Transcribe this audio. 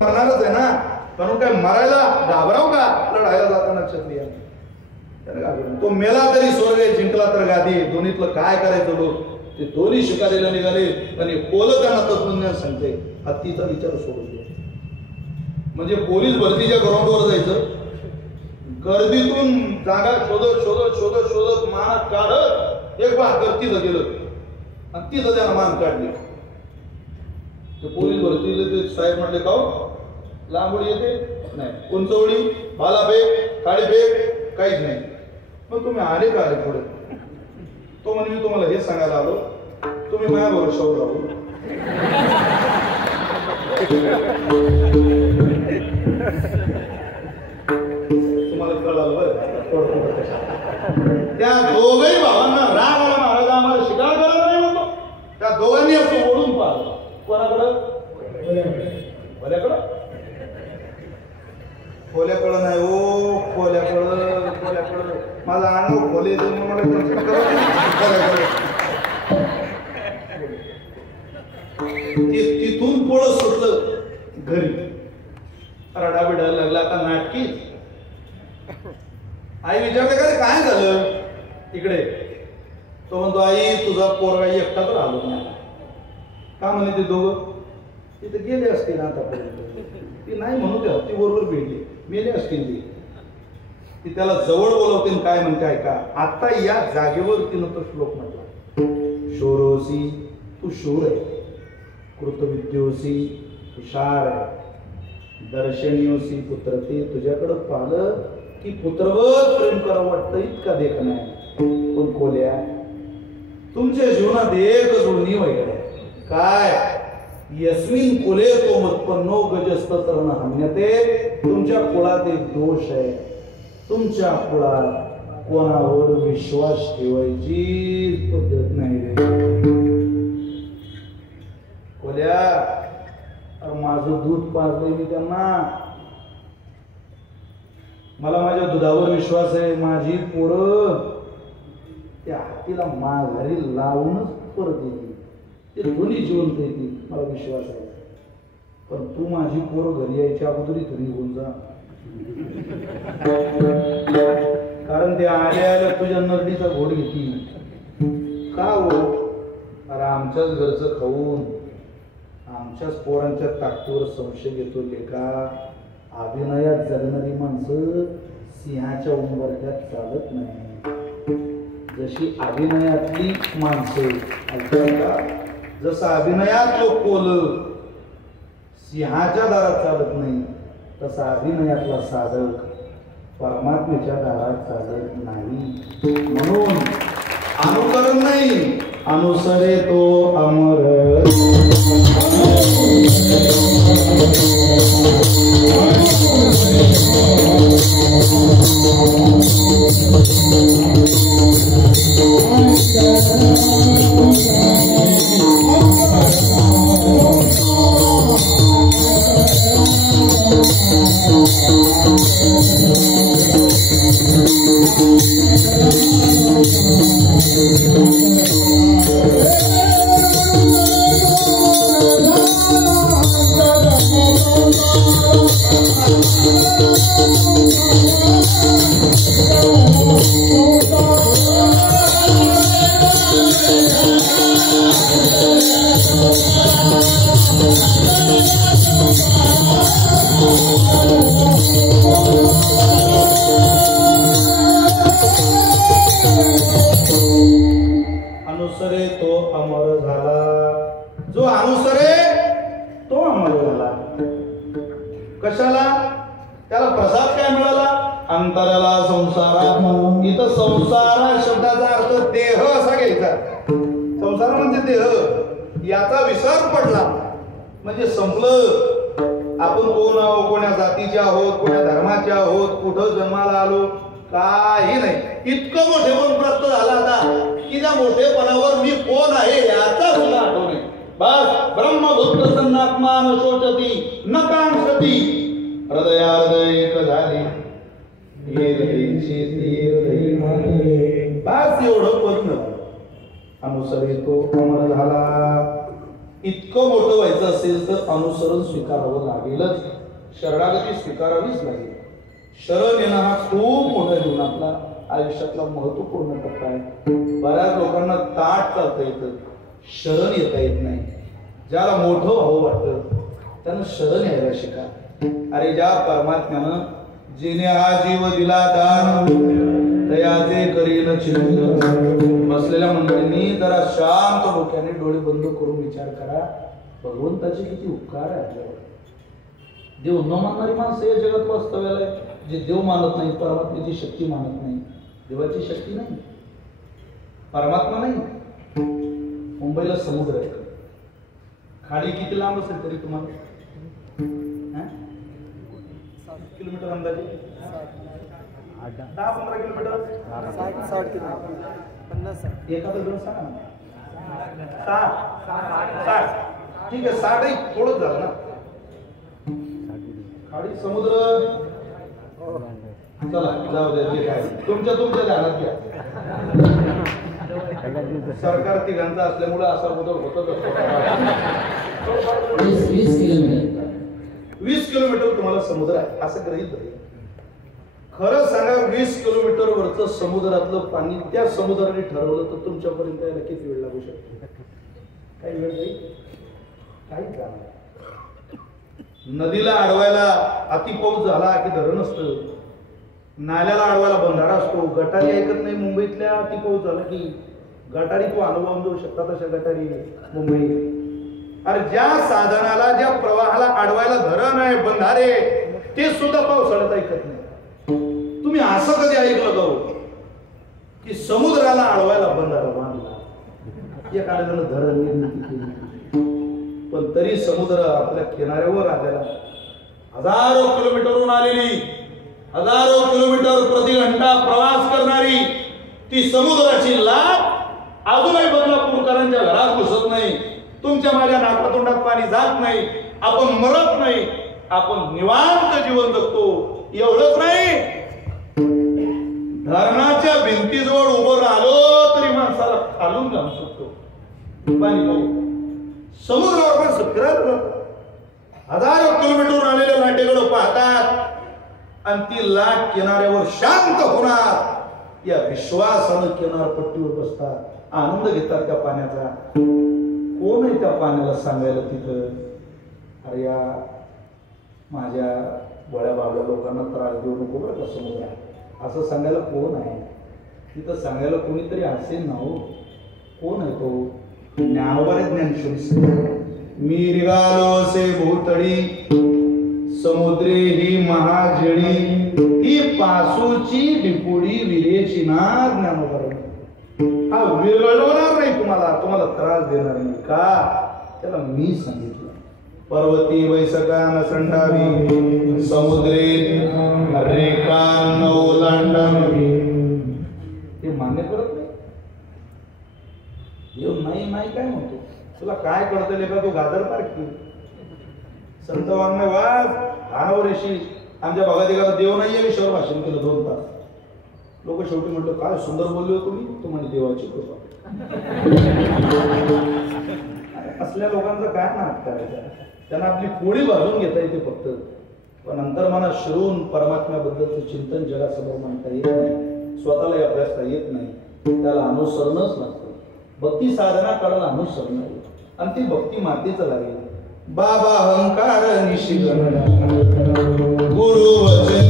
मरणारच आहे ना, म्हणून काय मरायला घाबराव का लढायला जाताना क्षत्रिय तो मेला तरी स्वर्ग जिंकला तर गादी. दोन्हीतलं काय करायचं लोक ते दोन्ही शिकारीला निघाले आणि पोलं त्यांना तत्वज्ञान सांगते. हत्तीचा विचार सोडून दे. म्हणजे पोलीस भरतीच्या ग्राउंडवर जायचं, गर्दीतून जागा शोधत शोधत शोधत शोधत मान काढत एक भाकर तिथं गेलं आणि तिथं त्याला मान काढली. ते पोलीस भरतीला ते साहेब म्हणले का लांबोळी येते नाही, उंचवडी भालाफेक काळीफेक काहीच नाही. मग तुम्ही आले का आले पुढे? तो म्हणजे मी तुम्हाला हेच सांगायला आलो, तुम्ही माझ्या भरोशावर राहू. तुम्हाला कळलं बरं. त्या दोघही भावांना राग आला, महाराज आम्हाला शिकार करायला नाही होतो. त्या दोघांनी असं ओढून पाहिलं. कोणाकडं? खोल्याकडं. खोल्याकडं नाही हो, खोल्याकडं खोल्याकडं. माझा अंग खोले तिथून पळत सुटलं घरी. रडाबिडायला लागला. आता नाटकी. आई विचारते का रे काय झालं इकडे? तो म्हणतो आई तुझा पोरगा एकटाच राहिलो नाही. का म्हणे ते दोघं? तिथे गेले असतील आतापर्यंत. ती नाही म्हणू द्या, ती बरोबर भेटली, मेले असतील ती त्याला जवळ बोलवते. काय म्हणते ऐका. आता या जागेवर तिनं तो श्लोक म्हटला. शोरोसी तू शूर आहे, कृतविद्योसी हुशार आहे, दर्शनीयोसी पुत्र. ते तुझ्याकडं पाहिलं की पुत्रवत प्रेम करावं वाटतं इतका देख नाही. पण खोल्या तुमच्या जीवनात एक जोडणी वगैरे काय यस्मिन कुले तो मतपन्नो गजस्त तरण हन्यते. तुमच्या कुळात एक दोष आहे. तुमच्या कुळात कोणावर विश्वास ठेवायची पद्धत नाही रे खोल्या. माझं दूध पाजलंय मी त्यांना. मला माझ्या दुधावर विश्वास आहे. माझी पोरं त्या हातीला माघारी लावूनच परत येतील. ते दोन्ही जिवंत येतील मला विश्वास आहे. पण तू माझी पोरं घरी यायच्या अगोदर इथून निघून जा. कारण ते आल्या आल्या तुझ्या नरडीचा घोड घेतील. का हो? अरे आमच्याच घरचं खाऊन आमच्याच पोरांच्या ताकदीवर संशय घेतो लेका. अभिनयात जगणारी माणसं सिंहाच्या उंबरठ्यात चालत नाही. जशी अभिनयातली माणसं ऐका, जसं अभिनयात लोक कोल सिंहाच्या दारात चालत नाही, तसा अभिनयातला साधक परमात्म्याच्या दारात चालत नाही. म्हणून अनुकरण नाही, अनुसरे तो अमर. अनुसरे तो अमर झाला. जो अनुसरे तो अमर झाला. कशाला? त्याला प्रसाद काय मिळाला? अंतराला संसारा. इथं संसार शब्दाचा अर्थ देह असा घ्यायचा. संसार म्हणजे देह. याचा विसर पडला म्हणजे संपलं. आपण कोण आहोत, कोण्या जातीचे आहोत, कोण्या धर्माचे आहोत, कुठं जन्माला आलो, काही नाही. इतकं मोठेपण प्राप्त झालं आता की त्या मोठेपणावर मी कोण आहे याचा सुद्धा आठवण. बस ब्रह्मभूत सन्नात्मान शोचती न कांक्षती. हृदयार्ध एक झाली. बास एवढं पद न अनुसरे तो अमर झाला. इतकं मोठं व्हायचं असेल तर अनुसरण स्वीकारावं लागेलच, शरणागती स्वीकारावीच लागेल. शरण येणं हा खूप मोठा जीवनातला आयुष्यातला महत्वपूर्ण टप्पा आहे. बऱ्याच लोकांना ताट चालता येतं, शरण येता येत नाही. ज्याला मोठं व्हावं वाटतं त्यानं शरण यायला शिका. अरे ज्या परमात्म्यानं जिने हा जीव दिला दान दयाचे करीन चिंतन. बसलेल्या मंडळींनी जरा शांत डोक्याने डोळे बंद करून विचार करा, भगवंताचे किती उपकार आहे आपल्यावर. देव न मानणारी माणसं या जगात वास्तव्याला आहे, जे देव मानत नाही, परमात्म्याची शक्ती मानत नाही. देवाची शक्ती नाही, परमात्मा नाही. मुंबईला समुद्र आहे, खाडी किती लांब असेल तरी तुम्हाला किलोमीटर अंदाजे 10-15 किलोमीटर. एखादं जण सांगा ना, 60. ठीक आहे, 60 थोडंच झालं ना. खाडी समुद्र चला जाऊ द्या, जे काय तुमच्या ध्यानात घ्या. सरकार तिघांचा असल्यामुळे असा बदल होतच असतो. 20 किलोमीटर तुम्हाला समुद्र आहे असं गृहीत धरा. खरं सांगा, 20 किलोमीटर वरचं समुद्रातलं पाणी त्या समुद्राने ठरवलं तर तुमच्यापर्यंत यायला किती वेळ लागू शकतो? काही वेळ नाही, काहीच जाणार. नदीला अडवायला अति पाऊस झाला की धरण असतं, नाल्याला अडवायला बंधारा असतो. गटारी ऐकत नाही मुंबईतल्या, अति पाऊस झाला की गटारी तो अनुभवून जाऊ शकतात अशा गटारी मुंबई. अरे ज्या साधनाला, ज्या प्रवाहाला अडवायला धरण आहे, बंधारे, ते सुद्धा पावसाळ्यात ऐकत नाही. तुम्ही असं कधी ऐकलं का की समुद्राला अडवायला बंधारा बांधला, एखाद्यानं धरण निर्मिती केली, पण तरी समुद्र आपल्या किनाऱ्यावर आलेला, हजारो किलोमीटरहून आलेली, हजारो किलोमीटर प्रति घंटा प्रवास करणारी ती समुद्राची लाट अजूनही बदलापूरकरांच्या घरात घुसत नाही. तुमच्या माझ्या नाकातोंडात पाणी जात नाही, आपण मरत नाही, आपण निवांत जीवन जगतो. एवढंच नाही, धरणाच्या भिंतीजवळ उभं राहिलो तरी माणसाला खालून जाऊ शकतो. पाणी पाहू समुद्रावर माणसं फिरायला जातात, हजारो किलोमीटर आलेल्या लाटेकडे पाहतात आणि ती लाट किनाऱ्यावर शांत होणार या विश्वासानं किनारपट्टीवर बसतात, आनंद घेतात त्या पाण्याचा. कोण आहे त्या पाण्याला सांगायला तिथं, अरे या माझ्या बड्या बाबड्या लोकांना त्रास देऊ नको बरं का समुद्र, असं सांगायला कोण आहे तिथं? सांगायला कोणीतरी असेल ना हो. कोण आहे तो? ज्ञानोबा ज्ञानेश्वरी. मी निघालो से भोवतळी समुद्रे ही महाजळी, ही पासूची डिपुडी विरेची ना. ज्ञानोबा हा विरघळवणार नाही तुम्हाला त्रास देणार नाही का? त्याला मी सांगितलं, पर्वती वैसकान संडावी समुद्रे रेखान ओलांडावी. ते मान्य करत नाही. देव नाही काय म्हणतो? तुला काय कळतं लेखा, तू गाजर पारखी. संत वाङ्मयवाद अनावरेशी आमच्या भागात एखादा देव नाहीये विषयावर भाषण केलं 2 तास. लोक शेवटी म्हटलं, काय सुंदर बोलले हो तुम्ही. तुम्हाला देवाची कृपा. असल्या लोकांचं काय नाट करायचं? त्यांना आपली पोळी भाजून घेता येते फक्त, पण अंतर्मनात शिरून परमात्म्याबद्दलचं चिंतन जगासमोर मांडता येत नाही, स्वतःला अभ्यासता येत नाही. त्याला अनुसरणच लागतं. भक्ती साधना काढायला अनुसरण आहे आणि ती भक्ती मातेचं लागेल. बाबा अहंकार निशिगण गुरु वचन